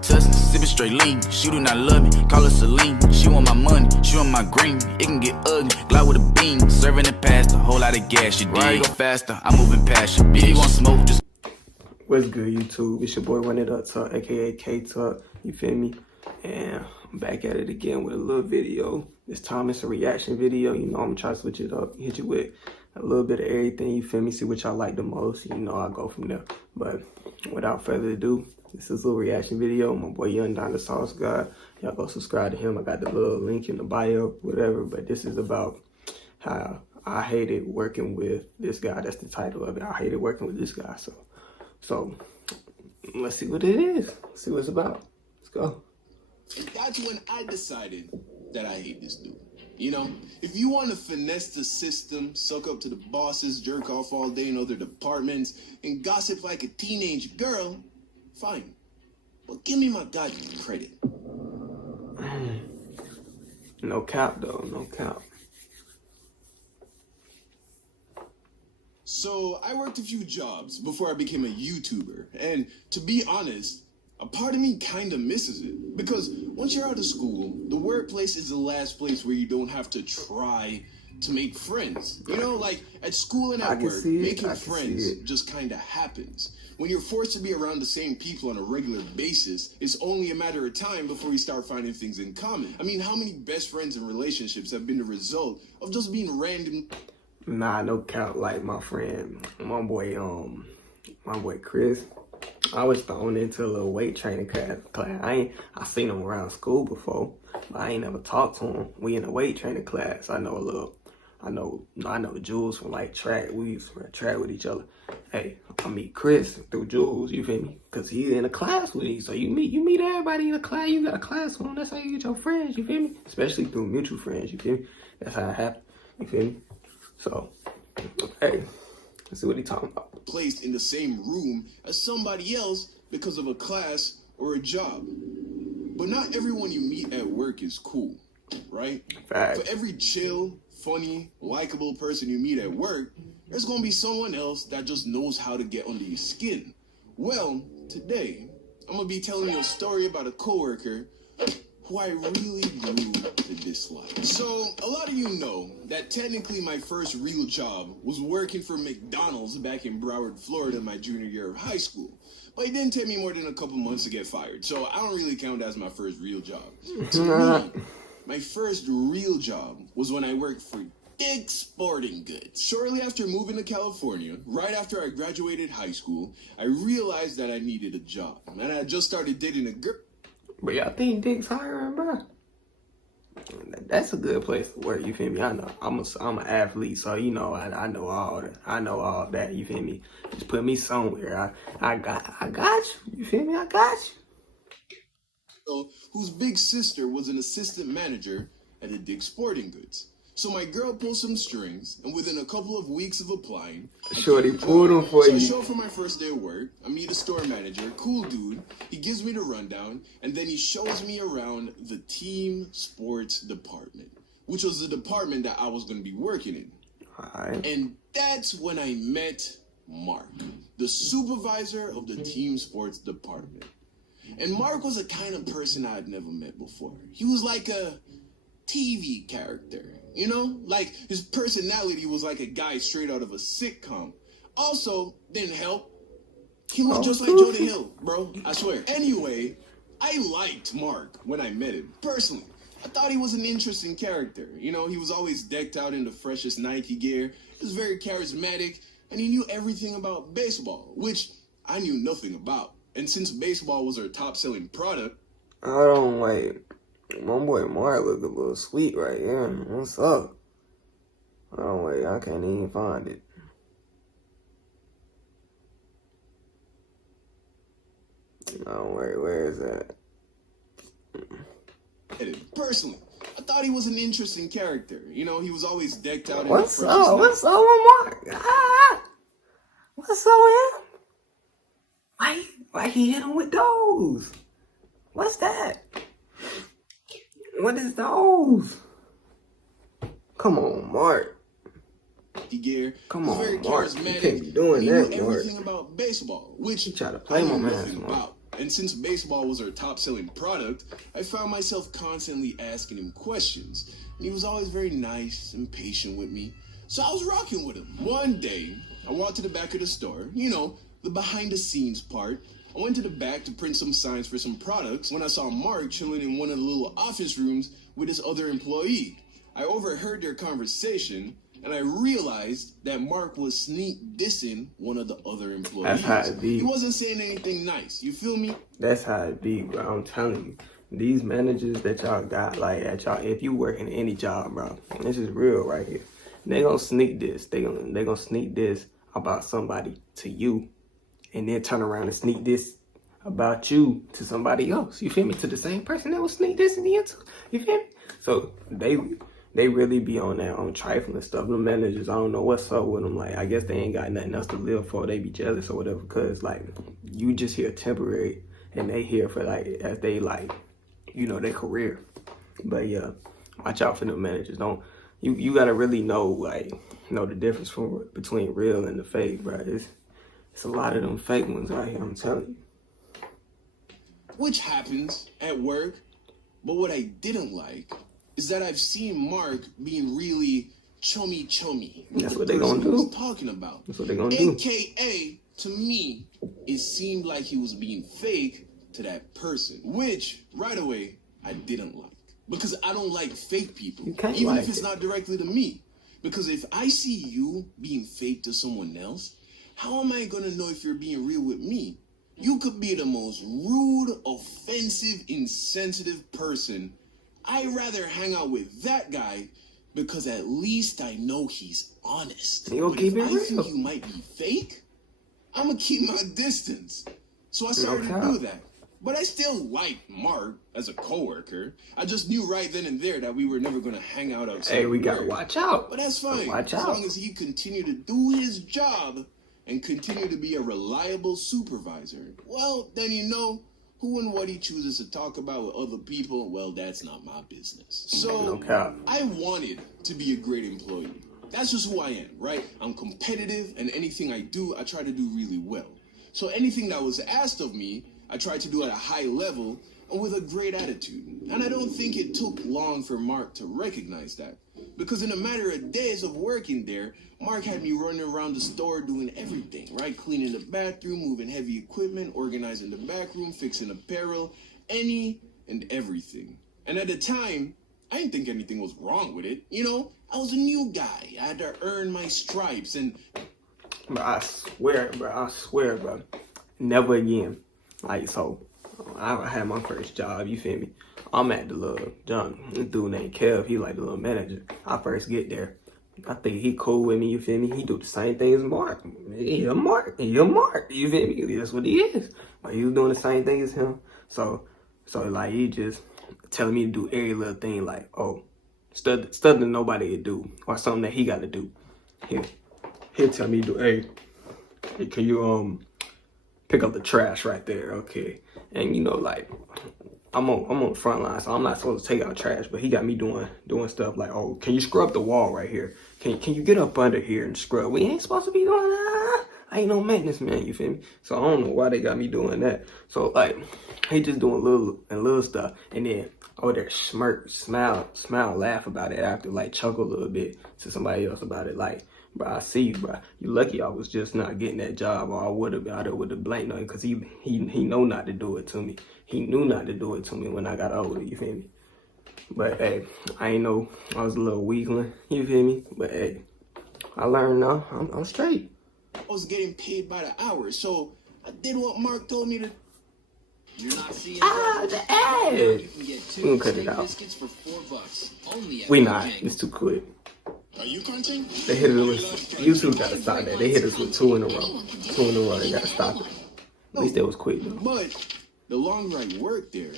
Tussin, sipping straight lean. She do not love me, call her Celine. She want my money, she want my green. It can get ugly, glide with a beam. Serving it past a whole lot of gas. You dig? Go faster, I'm moving past you. Bitch, you want smoke? Just what's good, YouTube? It's your boy Runituptuck, aka K-Tuck. You feel me? And I'm back at it again with a little video. This time it's a reaction video. You know, I'm gonna try to switch it up, hit you with a little bit of everything. You feel me? See what y'all like the most. You know, I'll go from there. But without further ado, this is a little reaction video. My boy Young Dinosaurs God. Y'all go subscribe to him. I got the little link in the bio, whatever. But this is about how I hated working with this guy. That's the title of it. I hated working with this guy. So let's see what it is. Let's see what it's about. Let's go. And that's when I decided that I hate this dude. You know, if you want to finesse the system, suck up to the bosses, jerk off all day in other departments, and gossip like a teenage girl, fine. But give me my goddamn credit. No cap though, no cap. So I worked a few jobs before I became a YouTuber, and to be honest, a part of me kind of misses it. Because once you're out of school, the workplace is the last place where you don't have to try to make friends. You know, like at school and at work, making friends just kind of happens. When you're forced to be around the same people on a regular basis, it's only a matter of time before you start finding things in common. I mean, how many best friends and relationships have been the result of just being random? Nah, no cap. Like my friend, my boy Chris. I was thrown into a little weight training class. I seen him around school before, but I ain't never talked to him. We in a weight training class. I know Jules from like track. We used to track with each other. Hey, I meet Chris through Jules. You feel me? Cause he's in a class with you. So you meet everybody in a class. You got a class with him. That's how you get your friends. You feel me? Especially through mutual friends. You feel me? That's how it happened. You feel me? So, hey, let's see what he talking about. Placed in the same room as somebody else because of a class or a job. But not everyone you meet at work is cool, right? Fact. For every chill, funny, likable person you meet at work, there's gonna be someone else that just knows how to get under your skin. Well, today, I'm gonna be telling you a story about a coworker who I really grew to dislike. So, a lot of you know that technically my first real job was working for McDonald's back in Broward, Florida, my junior year of high school. But it didn't take me more than a couple months to get fired, so I don't really count that as my first real job. To me, my first real job was when I worked for Dick's Sporting Goods. Shortly after moving to California, right after I graduated high school, I realized that I needed a job. And I just started dating a girl. But y'all think Dick's hiring, bro? That's a good place to work. You feel me? I know. I'm an athlete, so you know I know all that. I know all that. You feel me? Just put me somewhere. I got you. You feel me? I got you. Whose big sister was an assistant manager at a Dick's Sporting Goods. So my girl pulled some strings, and within a couple of weeks of applying, Shorty pulled them for you. So I show up for my first day of work. I meet a store manager, cool dude. He gives me the rundown, and then he shows me around the team sports department, which was the department that I was going to be working in. Alright. And that's when I met Mark, the supervisor of the team sports department. And Mark was a kind of person I had never met before. He was like a TV character, you know? Like, his personality was like a guy straight out of a sitcom. Also, didn't help, he looked just like Jonah Hill, bro, I swear. Anyway, I liked Mark when I met him, personally. I thought he was an interesting character. You know, he was always decked out in the freshest Nike gear. He was very charismatic, and he knew everything about baseball, which I knew nothing about. And since baseball was our top-selling product... Wait. My boy Mark look a little sweet right here. What's up? Wait, I can't even find it. Wait, where is that? Personally, I thought he was an interesting character. You know, he was always decked out in What's up? What's up with Mark? What's up with him? Why he hit him with those? What's that? What is those? Come on, Mark. Gear. Come on, very Mark. You charismatic. can't be doing He that, knew Mark. everything about baseball, which You try to play my man, Mark. And since baseball was our top selling product, I found myself constantly asking him questions. And he was always very nice and patient with me. So I was rocking with him. One day, I walked to the back of the store, you know, the behind the scenes part. I went to the back to print some signs for some products when I saw Mark chilling in one of the little office rooms with his other employee. I overheard their conversation, and I realized that Mark was sneak dissing one of the other employees. That's how it be. He wasn't saying anything nice. You feel me? That's how it be, bro. I'm telling you. These managers that y'all got, like, at y'all, if you work in any job, bro, this is real right here. They gonna sneak this. They gonna sneak this about somebody to you, and then turn around and sneak this about you to somebody else. You feel me? To the same person that will sneak this in the end. You feel me? So they really be on that on trifling stuff. The managers, I don't know what's up with them. Like, I guess they ain't got nothing else to live for. They be jealous or whatever. Cause like you just here temporary, and they here for like as they like, you know, their career. But yeah, watch out for the managers. Don't you gotta really know the difference between real and the fake, bro. It's a lot of them fake ones out here. I'm telling you. Which happens at work. But what I didn't like is that I've seen Mark being really chummy. That's what they gonna do. Talking about. That's what they gonna do. AKA, to me, it seemed like he was being fake to that person, which right away I didn't like, because I don't like fake people, even if it's not directly to me. Because if I see you being fake to someone else, how am I gonna know if you're being real with me? You could be the most rude, offensive, insensitive person. I'd rather hang out with that guy because at least I know he's honest. You'll keep it real. I think you might be fake, I'm gonna keep my distance. So I started to do that. But I still liked Mark as a coworker. I just knew right then and there that we were never gonna hang out outside. Hey, we gotta watch out. But that's fine. Watch out. As long as he continued to do his job and continue to be a reliable supervisor, well, then you know, who and what he chooses to talk about with other people, well, that's not my business. So, I wanted to be a great employee. That's just who I am, right? I'm competitive, and anything I do, I try to do really well. So anything that was asked of me, I tried to do at a high level and with a great attitude. And I don't think it took long for Mark to recognize that. Because in a matter of days of working there, Mark had me running around the store doing everything, right? Cleaning the bathroom, moving heavy equipment, organizing the back room, fixing apparel, any and everything. And at the time, I didn't think anything was wrong with it. You know, I was a new guy. I had to earn my stripes and... Bro, I swear, bro. Never again. Like, so, I had my first job, you feel me? I'm at the little junk. This dude named Kev, he like the little manager. I first get there. I think he cool with me, you feel me? He do the same thing as Mark. He a Mark, you feel me? That's what he is. Like, he was doing the same thing as him. So like, he just telling me to do every little thing, like, oh, stuff that nobody would do, or something that he got to do. He'll tell me to do, hey, can you, pick up the trash right there, okay? And you know, like, I'm on the front line, so I'm not supposed to take out trash, but he got me doing stuff like, oh, can you scrub the wall right here? Can you get up under here and scrub? We ain't supposed to be doing that. I ain't no maintenance man, you feel me? So I don't know why they got me doing that. So like, he just doing little stuff, and then over there smirk, smile, laugh about it after, like chuckle a little bit to somebody else about it, like, bro, I see you, bro. You lucky I was just not getting that job, or I would have blamed on him, because he know not to do it to me. He knew not to do it to me when I got older, you feel me? But hey, I ain't know I was a little weakling, you feel me? But hey, I learned now. I'm straight. I was getting paid by the hour, so I did what Mark told me to. You're not seeing the ad. You can get 2 We'll cut it out. biscuits for $4. Only at We not. King. It's too quick. Are you crunching? They hit us with, YouTube gotta stop that. They hit us with 2 in a row. 2 in a row, they gotta stop it. At least that was quick though. But the longer I worked there,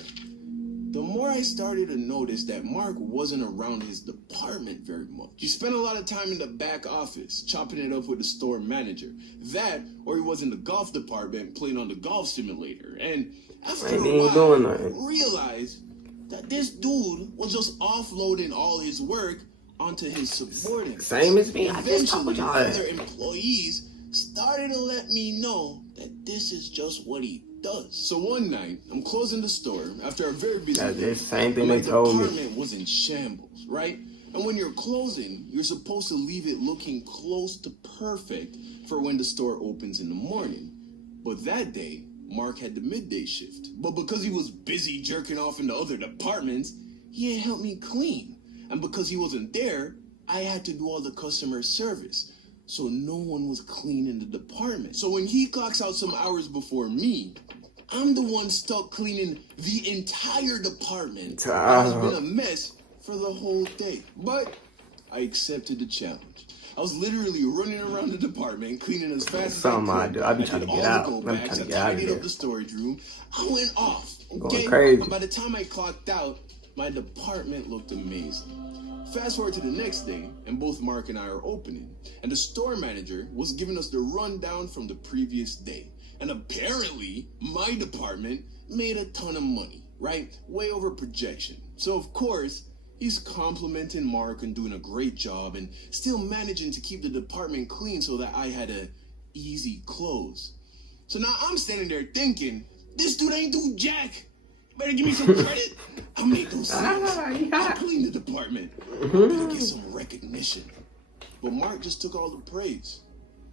the more I started to notice that Mark wasn't around his department very much. He spent a lot of time in the back office, chopping it up with the store manager. That, or he was in the golf department playing on the golf simulator. And after a while, I realized that this dude was just offloading all his work onto his subordinates. Same as me. I just Eventually, other employees started to let me know that this is just what he does. So one night, I'm closing the store after a very busy That's day. the same thing My they told me. department was in shambles, right? And when you're closing, you're supposed to leave it looking close to perfect for when the store opens in the morning. But that day, Mark had the midday shift. But because he was busy jerking off in the other departments, he ain't helped me clean. And because he wasn't there, I had to do all the customer service. So no one was cleaning the department. So when he clocks out some hours before me, I'm the one stuck cleaning the entire department. It has been a mess for the whole day. But I accepted the challenge. I was literally running around the department, cleaning as fast as I could. I be trying to get out. I tidied up the storage room. I went off. Going crazy. And by the time I clocked out, my department looked amazing. Fast forward to the next day, and both Mark and I are opening. And the store manager was giving us the rundown from the previous day. And apparently, my department made a ton of money, right? Way over projection. So of course, he's complimenting Mark on doing a great job and still managing to keep the department clean so that I had a easy close. So now I'm standing there thinking, this dude ain't do jack. Better give me some credit. I made those sales. I cleaned the department. Better get some recognition. But Mark just took all the praise.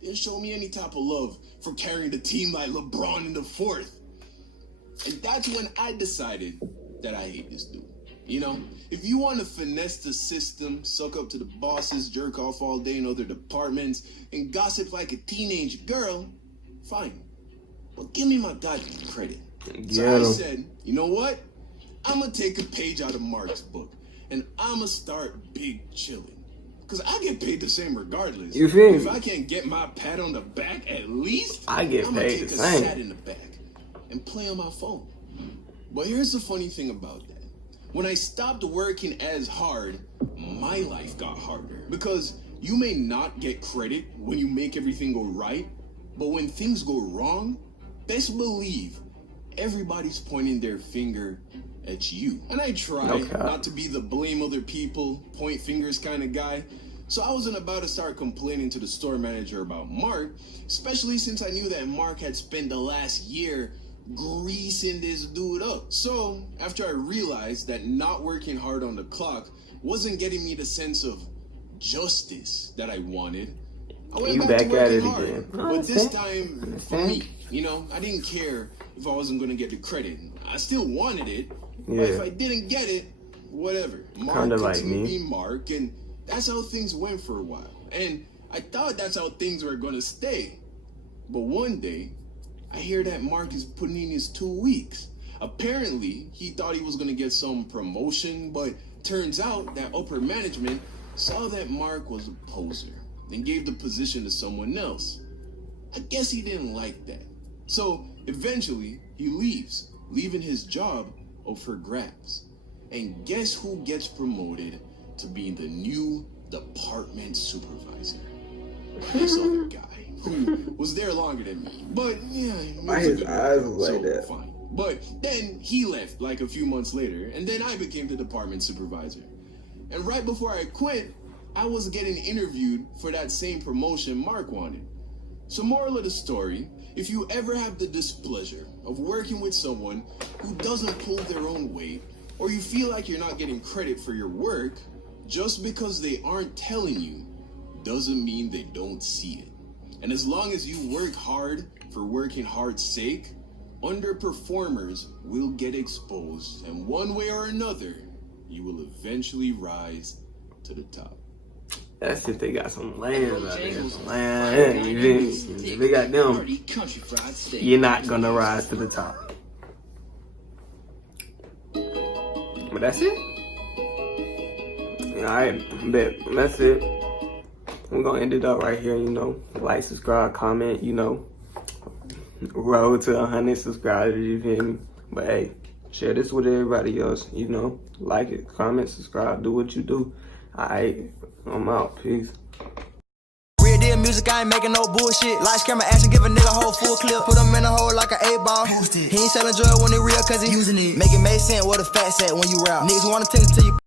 Didn't show me any type of love for carrying the team like LeBron in the fourth. And that's when I decided that I hate this dude. You know, if you want to finesse the system, suck up to the bosses, jerk off all day in other departments, and gossip like a teenage girl, fine. But give me my goddamn credit. So I said, you know what? I'm going to take a page out of Mark's book, and I'm going to start big chilling. Because I get paid the same regardless. You feel me? If I can't get my pat on the back at least, I get I'm paid going to the take a same. sat in the back and play on my phone. But here's the funny thing about that. When I stopped working as hard, my life got harder. Because you may not get credit when you make everything go right, but when things go wrong, best believe everybody's pointing their finger at you. And I try not to be the blame other people, point fingers kind of guy. So I wasn't about to start complaining to the store manager about Mark, especially since I knew that Mark had spent the last year greasing this dude up. So after I realized that not working hard on the clock wasn't getting me the sense of justice that I wanted, I went back to working hard. But this time for me, you know, I didn't care if I wasn't going to get the credit. I still wanted it, but if I didn't get it, whatever. Mark continued being Mark, and that's how things went for a while. And I thought that's how things were going to stay. But one day, I hear that Mark is putting in his 2 weeks. Apparently, he thought he was going to get some promotion, but turns out that upper management saw that Mark was a poser and gave the position to someone else. I guess he didn't like that. So eventually, he leaves, leaving his job up for grabs. And guess who gets promoted to being the new department supervisor? This other guy who was there longer than me. But yeah, his eyes was like that. Fine. But then he left like a few months later, and then I became the department supervisor. And right before I quit, I was getting interviewed for that same promotion Mark wanted. So moral of the story, if you ever have the displeasure of working with someone who doesn't pull their own weight, or you feel like you're not getting credit for your work, just because they aren't telling you doesn't mean they don't see it. And as long as you work hard for working hard's sake, underperformers will get exposed, and one way or another, you will eventually rise to the top. That's if they got some land out there. Some land. If they got them, you're not gonna rise to the top. But that's it. Alright, bet. That's it. We're gonna end it up right here, you know. Like, subscribe, comment, you know. Road to 100 subscribers, you feel me? But hey, share this with everybody else, you know. Like it, comment, subscribe, do what you do. Alright, I'm out. Peace. Real deal music, I ain't making no bullshit. Lights, camera, action, give a nigga whole full clip. Put him in a hole like an 8-ball. He ain't selling drugs when he real, cause he using it. Make it make sense where the facts at when you rap. Niggas wanna take it to you.